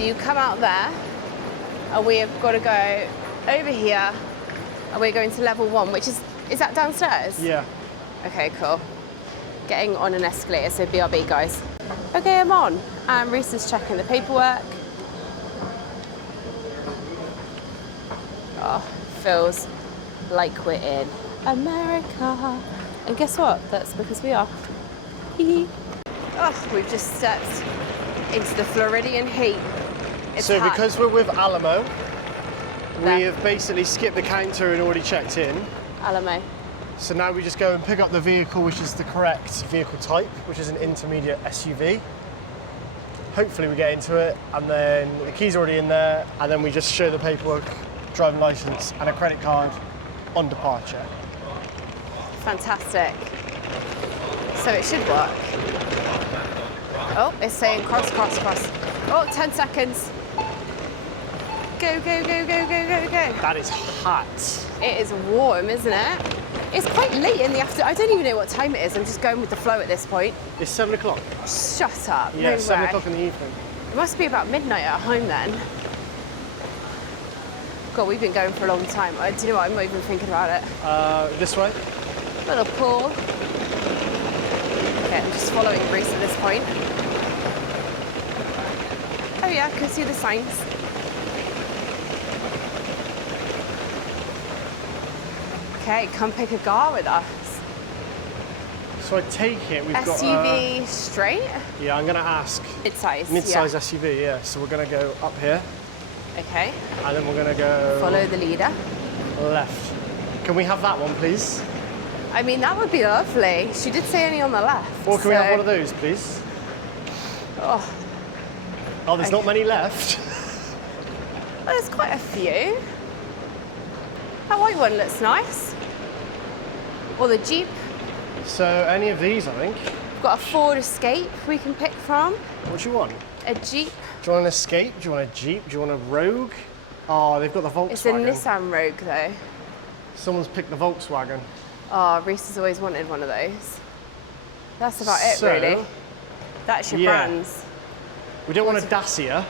So you come out there, and we have got to go over here, and we're going to level 1, which is that downstairs? Yeah. Okay, cool. Getting on an escalator, so BRB, guys. Okay, I'm on. And Reese is checking the paperwork. Oh, feels like we're in America. And guess what? That's because we are. Oh, we've just stepped into the Floridian heat. It's so hot. because we're with Alamo, we have basically skipped the counter and already checked in. Alamo. So now we just go and pick up the vehicle, which is the correct vehicle type, which is an intermediate SUV. Hopefully we get into it, and then the key's already in there, and then we just show the paperwork, driving license, and a credit card on departure. Fantastic. So it should work. Oh, it's saying cross, cross, cross. Oh, 10 seconds. Go, go, go, go, go, go, go. That is hot. It is warm, isn't it? It's quite late in the afternoon. I don't even know what time it is. I'm just going with the flow at this point. It's 7 o'clock. Shut up. Yeah, no 7 way. o'clock in the evening. It must be about midnight at home then. God, we've been going for a long time. Do you know what? I'm not even thinking about it. This way? Little pool. Okay, I'm just following Reese at this point. Oh yeah, I can see the signs. Okay, come pick a car with us. So I take it we've got SUV straight? Yeah, I'm going to ask. Mid-size. Mid-size yeah. SUV, yeah. So we're going to go up here, Okay. and then we're going to go Follow the leader. left. Can we have that one, please? I mean, that would be lovely. She did say only on the left. Or can we have one of those, please? Oh, Oh, there's not many left. well, there's quite a few. That white one looks nice. Or the Jeep. So any of these, I think. We've got a Ford Escape we can pick from. What do you want? A Jeep. Do you want an Escape? Do you want a Jeep? Do you want a Rogue? Oh, they've got the Volkswagen. It's a Nissan Rogue though. Someone's picked the Volkswagen. Oh, Reese has always wanted one of those. That's about it, really. That's your brands. We don't want a Dacia.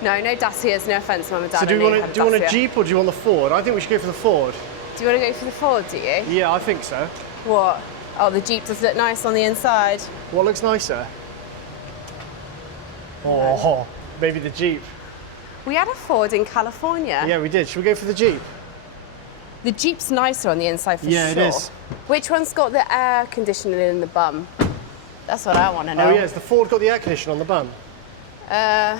No Dacias, no offence, Mum and Dad. So do you want a Jeep or do you want the Ford? I think we should go for the Ford. Do you want to go for the Ford, do you? Yeah, I think so. What? Oh, the Jeep does look nice on the inside. What looks nicer? Oh, maybe the Jeep. We had a Ford in California. Yeah, we did. Should we go for the Jeep? The Jeep's nicer on the inside for sure. Yeah, it is. Which one's got the air conditioning in the bum? That's what I want to know. Oh, yeah, has the Ford got the air conditioner on the bum? I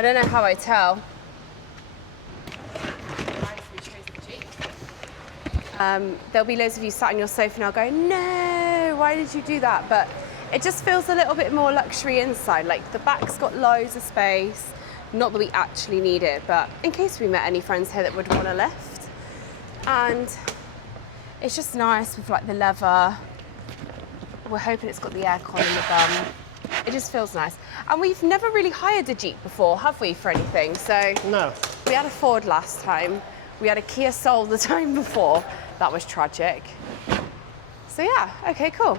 don't know how I tell. There'll be loads of you sat on your sofa now going, no, why did you do that? But it just feels a little bit more luxury inside. Like the back's got loads of space. Not that we actually need it, but in case we met any friends here that would want a lift. And it's just nice with like the leather. We're hoping it's got the aircon in the bum. It just feels nice. And we've never really hired a Jeep before, have we, for anything? So No. we had a Ford last time. We had a Kia Soul the time before. That was tragic. So yeah, okay, cool.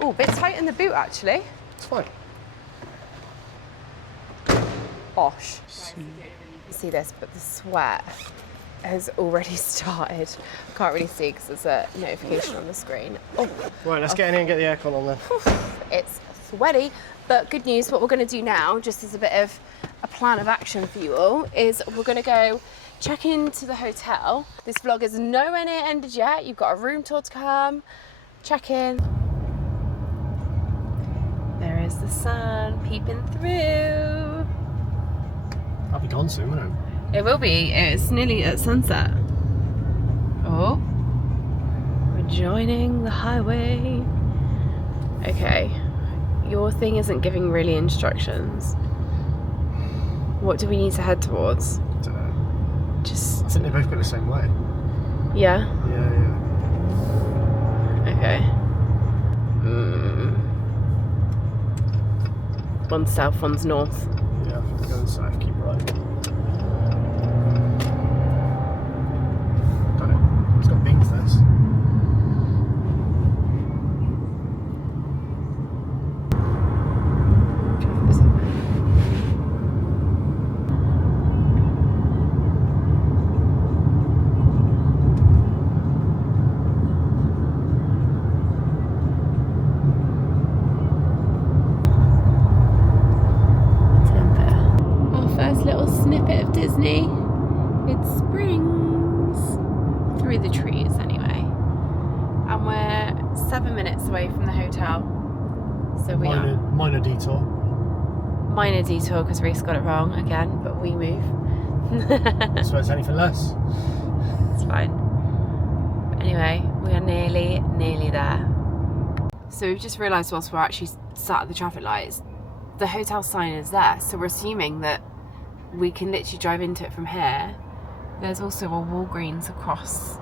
Oh, a bit tight in the boot actually. It's fine. Bosh. You see this, but the sweat has already started. I can't really see because there's a notification on the screen. Oh, Right, let's get in here and get the aircon on then. it's sweaty, but good news. What we're going to do now, just as a bit of a plan of action for you all, is we're going to go check into the hotel. This vlog is nowhere near ended yet. You've got a room tour to come. Check in. There is the sun peeping through. I'll be gone soon, won't it? It will be. It's nearly at sunset. Oh, we're joining the highway. Okay, your thing isn't giving really instructions. What do we need to head towards? I don't know. Just. I think they both go the same way. Yeah? Yeah. Okay. One's south, one's north. Yeah, I think we're going south, keep right. Got it. It's got beans, this. 7 minutes away from the hotel. So we are. Minor detour. Minor detour because Reese got it wrong again, but we move. I suppose anything less. It's fine. But anyway, we are nearly there. So we've just realised whilst we're actually sat at the traffic lights, the hotel sign is there. So we're assuming that we can literally drive into it from here. There's also a Walgreens across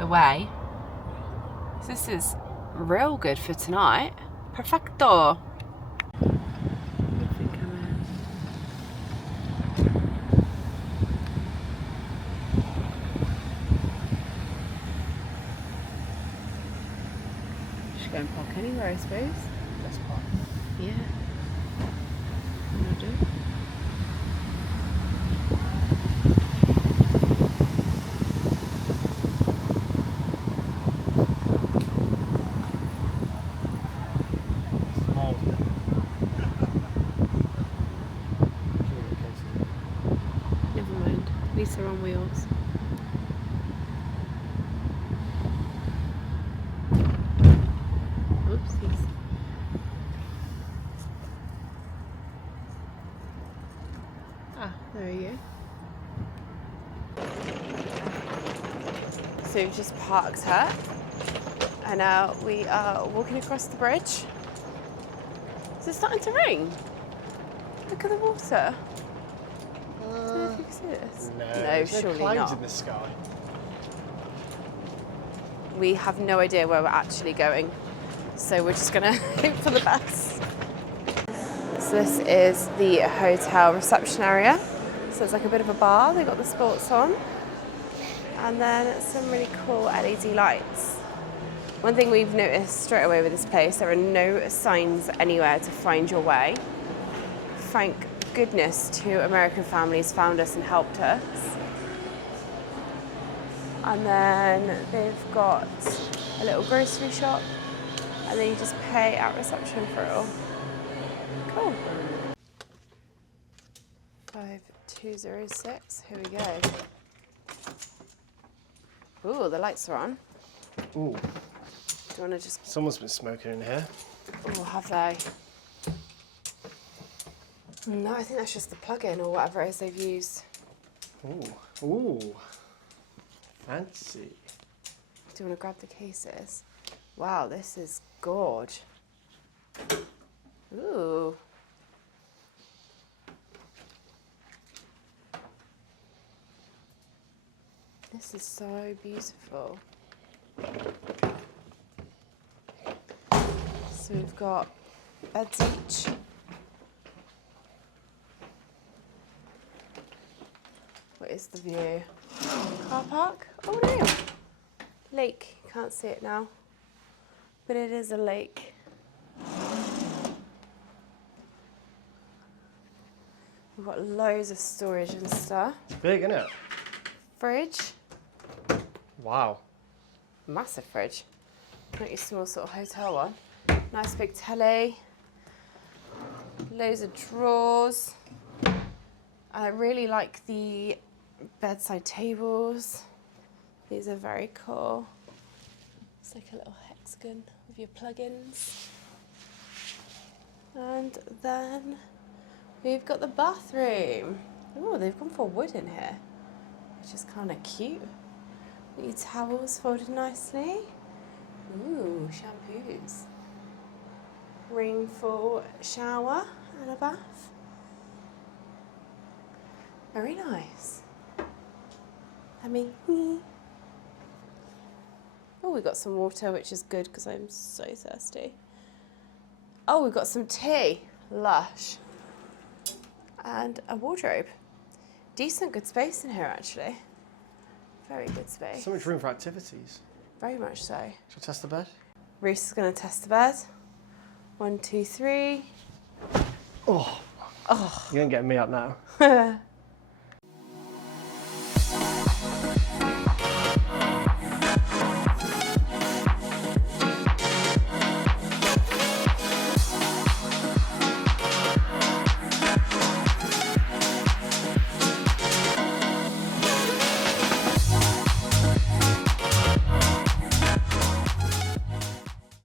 the way. So this is real good for tonight. Perfecto. Should go and park anywhere, I suppose. Let's park. Yeah. Wanna do? Never mind. At least they're on wheels. Oopsies. Ah, there you go. So we've just parked her, and now we are walking across the bridge. Is it starting to rain? Look at the water. I don't know if you can see this. No, No, there's no surely clouds not. in the sky. We have no idea where we're actually going, so we're just gonna hope for the best. So this is the hotel reception area. So it's like a bit of a bar. They've got the sports on, and then some really cool LED lights. One thing we've noticed straight away with this place, there are no signs anywhere to find your way. Thank goodness two American families found us and helped us. And then they've got a little grocery shop, and then you just pay at reception for it all. Cool. 5206, here we go. Ooh, the lights are on. Ooh, Do you want to just... someone's been smoking in here. Oh, have they? No, I think that's just the plug-in or whatever it is they've used. Ooh, fancy. Do you want to grab the cases? Wow, this is gorge. Ooh. This is so beautiful. So we've got beds each. What is the view? Car park? Oh no! Lake. You can't see it now. But it is a lake. We've got loads of storage and stuff. It's big, isn't it? Fridge. Wow. Massive fridge. Not your small sort of hotel one. Nice big telly. Loads of drawers. I really like the bedside tables. These are very cool. It's like a little hexagon with your plugins. And then we've got the bathroom. Oh, they've gone for wood in here, which is kind of cute. Your towels folded nicely. Ooh, shampoos. Rainfall shower and a bath. Very nice. I mean, oh, we got some water, which is good because I'm so thirsty. Oh, we've got some tea. Lush. And a wardrobe. Decent, good space in here, actually. Very good space. So much room for activities. Very much so. Shall I test the bed? Reese is going to test the bed. 1, 2, 3. Oh. You ain't getting me up now.